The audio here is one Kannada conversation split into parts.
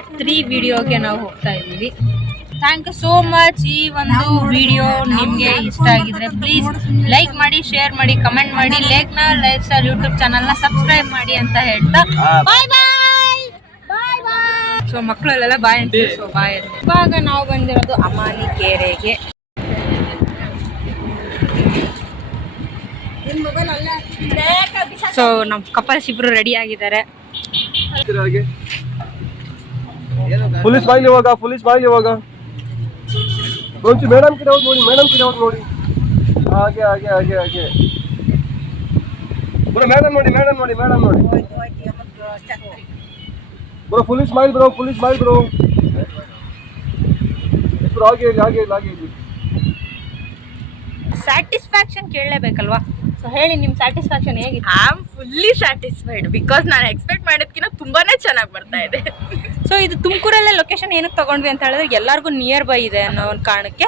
ಪಾರ್ಟ್ 3 ವಿಡಿಯೋಗೆ ನಾವು ಹೋಗ್ತಾ ಇದ್ದೀವಿ. Thank you so much. ಈ ಒಂದು ವಿಡಿಯೋ ನಿಮಗೆ ಇಷ್ಟ ಆಗಿದ್ರೆ ಪ್ಲೀಸ್ ಲೈಕ್ ಮಾಡಿ, ಶೇರ್ ಮಾಡಿ, ಕಮೆಂಟ್ ಮಾಡಿ, ಲೇಖನ ಲೈಫ್ ಸ್ಟೈಲ್ ಯೂಟ್ಯೂಬ್ ಚಾನಲ್ನ ಸಬ್ಸ್ಕ್ರೈಬ್ ಮಾಡಿ ಅಂತ ಹೇಳ್ತಾ ಬಾಯ್ ಬಾಯ್ ಬಾಯ್ ಬಾಯ್. ಸೊ ಮಕ್ಕಳಲ್ಲೆಲ್ಲ ಬಾಯ್ ಅಂತೀವಿ, ಸೊ ಬಾಯ್ ಅಂತ. ಇವಾಗ ನಾವು ಬಂದಿರೋದು ಅಮಾನಿ ಕೆರೆಗೆ. ಸೊ ನಮ್ಮ ಕಪಲ್ಸ್ ಇಬ್ರು ರೆಡಿ ಆಗಿದ್ದಾರೆ. पुलिस भाई होगा कौन सी मैडम की डाउट नोड़ी आगे आगे आगे आगे ब्रो मैडम नोड़ी ब्रो पुलिस स्माइल ब्रो आगे ಸ್ಯಾಟಿಸ್ಫ್ಯಾಕ್ಷನ್ ಕೇಳಲೇಬೇಕಲ್ವಾ? ಸೊ ಹೇಳಿ, ನಿಮ್ಮ ಸ್ಯಾಟಿಸ್ಫ್ಯಾಕ್ಷನ್ ಹೇಗಿತ್ತು? I am fully satisfied because ನಾನು ಎಕ್ಸ್ಪೆಕ್ಟ್ ಮಾಡೋದಕ್ಕಿಂತ ತುಂಬಾನೇ ಚೆನ್ನಾಗಿ ಬರ್ತಾ ಇದೆ. ಸೊ ಇದು ತುಮಕೂರಲ್ಲೇ ಲೊಕೇಶನ್ ಏನಕ್ಕೆ ತಗೊಂಡ್ವಿ ಅಂತ ಹೇಳಿದ್ರೆ ಎಲ್ಲರಿಗೂ ನಿಯರ್ ಬೈ ಇದೆ ಅನ್ನೋ ಒಂದು ಕಾರಣಕ್ಕೆ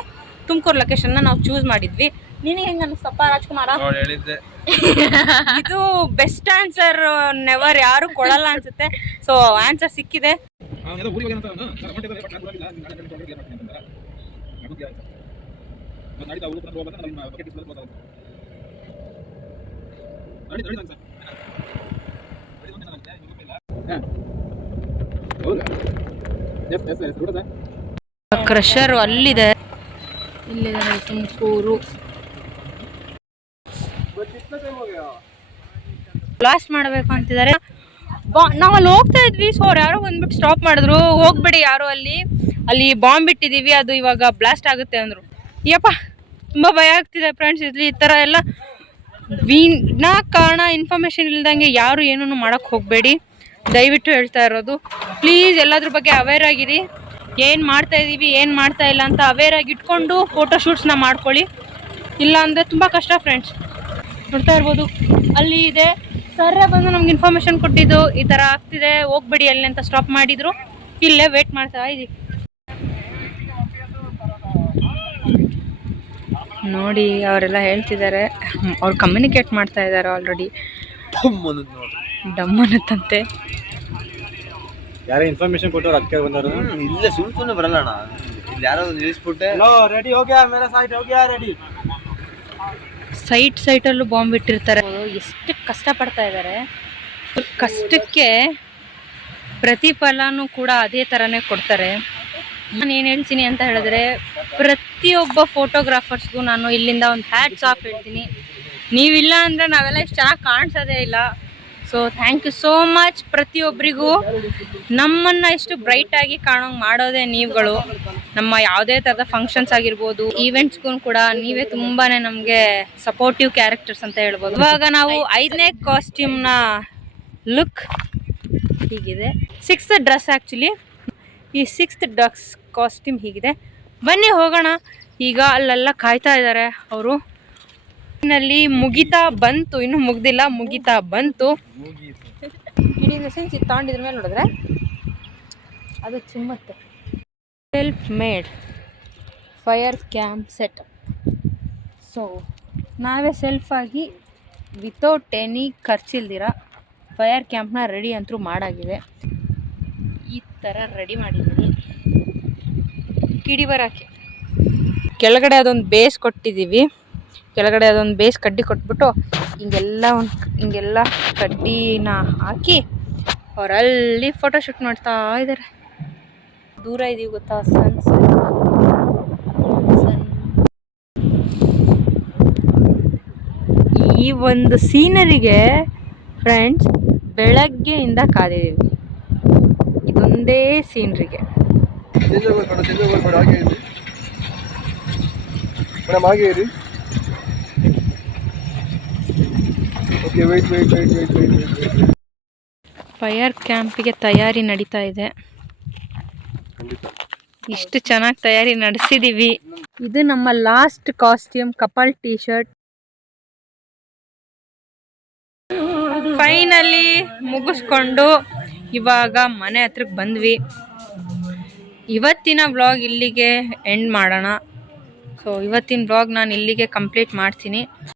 ತುಮಕೂರು ಲೊಕೇಶನ್ನ ನಾವು ಚೂಸ್ ಮಾಡಿದ್ವಿ. ನಿನಗೆ ಹೆಂಗೆ ಅನ್ನಿಸ್ತಪ್ಪ ರಾಜ್ಕುಮಾರ? ಇದು ಬೆಸ್ಟ್ ಆನ್ಸರ್ ನೆವರ್ ಯಾರು ಕೊಡಲ್ಲ ಅನ್ಸುತ್ತೆ. ಸೊ ಆನ್ಸರ್ ಸಿಕ್ಕಿದೆ. ಕ್ರಷರ್ ಅಲ್ಲಿದೆ, ಇಲ್ಲಿದೆ ತುಮಕೂರು. ಬ್ಲಾಸ್ಟ್ ಮಾಡಬೇಕು ಅಂತಿದ್ದಾರೆ. ನಾವು ಅಲ್ಲಿ ಹೋಗ್ತಾ ಇದ್ವಿ. ಸೊ ಅವ್ರು ಯಾರೋ ಬಂದ್ಬಿಟ್ಟು ಸ್ಟಾಪ್ ಮಾಡಿದ್ರು, ಹೋಗ್ಬೇಡಿ ಯಾರು ಅಲ್ಲಿ ಬಾಂಬ್ ಇಟ್ಟಿದ್ದೀವಿ, ಅದು ಇವಾಗ ಬ್ಲಾಸ್ಟ್ ಆಗುತ್ತೆ ಅಂದರು. ಯಪ್ಪ ತುಂಬ ಭಯ ಆಗ್ತಿದೆ ಫ್ರೆಂಡ್ಸ್. ಇಲ್ಲಿ ಈ ಥರ ಎಲ್ಲ ಕಾರಣ ಇನ್ಫಾರ್ಮೇಷನ್ ಇಲ್ದಂಗೆ ಯಾರು ಏನೂ ಮಾಡೋಕ್ಕೆ ಹೋಗಬೇಡಿ, ದಯವಿಟ್ಟು ಹೇಳ್ತಾ ಇರೋದು. ಪ್ಲೀಸ್ ಎಲ್ಲದ್ರ ಬಗ್ಗೆ ಅವೇರ್ ಆಗಿರಿ. ಏನು ಮಾಡ್ತಾ ಇದ್ದೀವಿ, ಏನು ಮಾಡ್ತಾ ಇಲ್ಲ ಅಂತ ಅವೇರ್ ಆಗಿ ಇಟ್ಕೊಂಡು ಫೋಟೋಶೂಟ್ಸ್ನ ಮಾಡ್ಕೊಳ್ಳಿ. ಇಲ್ಲ ಅಂದರೆ ತುಂಬ ಕಷ್ಟ ಫ್ರೆಂಡ್ಸ್. ನೋಡ್ತಾ ಇರ್ಬೋದು ಅಲ್ಲಿ ಇದೆ ಸರ್ರೇ ಬಂದು ನಮ್ಗೆ ಇನ್ಫಾರ್ಮೇಷನ್ ಕೊಟ್ಟಿದ್ದು, ಈ ಥರ ಆಗ್ತಿದೆ ಹೋಗ್ಬೇಡಿ ಅಲ್ಲಿ ಅಂತ ಸ್ಟಾಪ್ ಮಾಡಿದ್ರು. ಇಲ್ಲೇ ವೇಟ್ ಮಾಡ್ತಾ ಇದ್ದೀವಿ. ನೋಡಿ ಅವರೆಲ್ಲ ಹೇಳ್ತಿದ್ದಾರೆ, ಅವ್ರು ಕಮ್ಯುನಿಕೇಟ್ ಮಾಡ್ತಾ ಇದ್ದಾರೆ ಆಲ್ರೆಡಿ. ಡಮ್ ಅನ್ನತ್ತಂತೆ. ಯಾರೇ ಇನ್ಫಾರ್ಮೇಶನ್ ಕೊಟ್ಟವ್ರು ಅದಕ್ಕೆ ಬಂದರು. ಇಲ್ಲ ಸುಳ್ಳು ಬರಲ್ಲ ಅಣ್ಣ, ಇಲ್ಲಿ ಯಾರೋ ನಿಲ್ಲಿಸ್ಬಿಟ್ಟೆ. ರೆಡಿ ಹೋಗ್ಯಾ ಮೇರಾ ಸೈಟ್ ಹೋಗ್ಯಾ ರೆಡಿ. ಸೈಟಲ್ಲೂ ಬಾಂಬ್ ಇಟ್ಟಿರ್ತಾರೆ. ಎಷ್ಟು ಕಷ್ಟಪಡ್ತಾ ಇದ್ದಾರೆ. ಕಷ್ಟಕ್ಕೆ ಪ್ರತಿಫಲನೂ ಕೂಡ ಅದೇ ಥರನೇ ಕೊಡ್ತಾರೆ. ನಾನು ಏನು ಹೇಳ್ತೀನಿ ಅಂತ ಹೇಳಿದ್ರೆ, ಪ್ರತಿಯೊಬ್ಬ ಫೋಟೋಗ್ರಾಫರ್ಸ್ಗೂ ನಾನು ಇಲ್ಲಿಂದ ಒಂದು ಹ್ಯಾಟ್ಸ್ ಆಫ್ ಹೇಳ್ತೀನಿ. ನೀವಿಲ್ಲ ಅಂದರೆ ನಾವೆಲ್ಲ ಇಷ್ಟು ಚೆನ್ನಾಗಿ ಕಾಣಿಸೋದೇ ಇಲ್ಲ. So thank you so much ಪ್ರತಿಯೊಬ್ಬರಿಗೂ. ನಮ್ಮನ್ನು ಇಷ್ಟು ಬ್ರೈಟಾಗಿ ಕಾಣೋಂಗೆ ಮಾಡೋದೇ ನೀವುಗಳು. ನಮ್ಮ ಯಾವುದೇ ಥರದ ಫಂಕ್ಷನ್ಸ್ ಆಗಿರ್ಬೋದು, ಈವೆಂಟ್ಸ್ಗೂ ಕೂಡ ನೀವೇ ತುಂಬಾ ನಮಗೆ ಸಪೋರ್ಟಿವ್ ಕ್ಯಾರೆಕ್ಟರ್ಸ್ ಅಂತ ಹೇಳ್ಬೋದು. ಇವಾಗ ನಾವು 5ನೇ ಕಾಸ್ಟ್ಯೂಮ್ನ ಲುಕ್ ಹೀಗಿದೆ. 6th dress actually. ಈ 6th ಡ್ರೆಸ್ ಕಾಸ್ಟ್ಯೂಮ್ ಹೀಗಿದೆ. ಬನ್ನಿ ಹೋಗೋಣ. ಈಗ ಅಲ್ಲೆಲ್ಲ ಕಾಯ್ತಾ ಇದ್ದಾರೆ ಅವರು. ನಲ್ಲಿ ಮುಗಿತಾ ಬಂತು, ಇನ್ನೂ ಮುಗ್ದಿಲ್ಲ, ಮುಗಿತಾ ಬಂತು. ಇಡೀ ಸೆನ್ಸ್ ಇದು ತಗೊಂಡಿದ್ರ ಮೇಲೆ ನೋಡಿದ್ರೆ ಅದು ಚಿಮ್ಮತ್ತೆ. Self made fire camp setup. So ನಾವೇ ಸೆಲ್ಫಾಗಿ ವಿತೌಟ್ ಎನಿ ಖರ್ಚಿಲ್ದಿರ ಫೈರ್ ಕ್ಯಾಂಪ್ನ ರೆಡಿ ಅಂತೂ ಮಾಡಾಗಿದೆ. ಈ ಥರ ರೆಡಿ ಮಾಡಿದ್ದೀನಿ. ಕಿಡಿ ಬರೋಕ್ಕೆ ಕೆಳಗಡೆ ಅದೊಂದು ಬೇಸ್ ಕೊಟ್ಟಿದ್ದೀವಿ. ಕೆಳಗಡೆ ಅದೊಂದು ಬೇಸ್ ಕಡ್ಡಿ ಕೊಟ್ಬಿಟ್ಟು ಹಿಂಗೆಲ್ಲ ಕಡ್ಡಿನ ಹಾಕಿ ಅವರಲ್ಲಿ ಫೋಟೋಶೂಟ್ ಮಾಡ್ತಾ ಇದ್ದಾರೆ. ದೂರ ಇದೀವಿ ಗೊತ್ತಾ, ಈ ಒಂದು ಸೀನರಿಗೆ ಫ್ರೆಂಡ್ಸ್ ಬೆಳಗ್ಗೆಯಿಂದ ಕಾದಿದ್ದೀವಿ. ಇದೊಂದೇ ಸೀನ್ರಿಗೆ. ಫೈರ್ ಕ್ಯಾಂಪಿಗೆ ತಯಾರಿ ನಡೀತಾ ಇದೆ. ಇಷ್ಟು ಚೆನ್ನಾಗಿ ತಯಾರಿ ನಡೆಸಿದೀವಿ. ಇದು ನಮ್ಮ last costume, couple T shirt. Finally ಮುಗಿಸ್ಕೊಂಡು ಇವಾಗ ಮನೆ ಹತ್ರಕ್ಕೆ ಬಂದ್ವಿ. ಇವತ್ತಿನ ವ್ಲಾಗ್ ಇಲ್ಲಿಗೆ ಎಂಡ್ ಮಾಡೋಣ. ಸೊ ಇವತ್ತಿನ ವ್ಲಾಗ್ ನಾನು ಇಲ್ಲಿಗೆ ಕಂಪ್ಲೀಟ್ ಮಾಡ್ತೀನಿ.